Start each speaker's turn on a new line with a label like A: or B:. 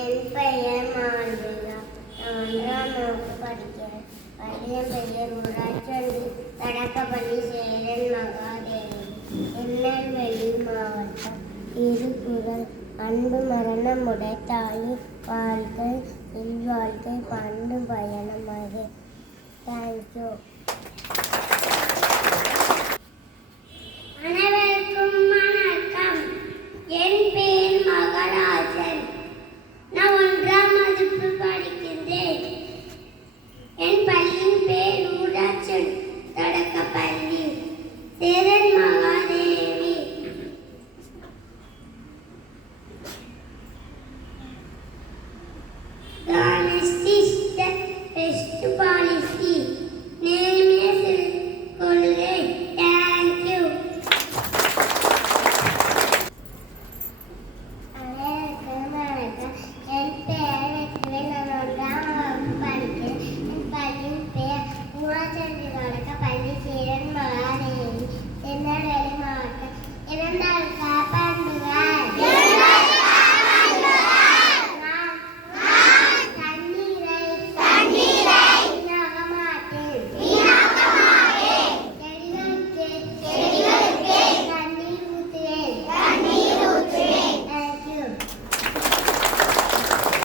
A: என் பெயர் ஆண்டாம் வகுப்பு படிக்கிறேன் பழைய பெயர் முராஜன் தடக்கப்பள்ளி சேரன் மகாதேவி திருநெல்வேலி மாவட்டம் இருக்குதல் அன்பு மரணம் உடைய தாய் வாழ்க்கை இல்வாழ்க்கை பண்ணு பயணமாக தேங்க்யூ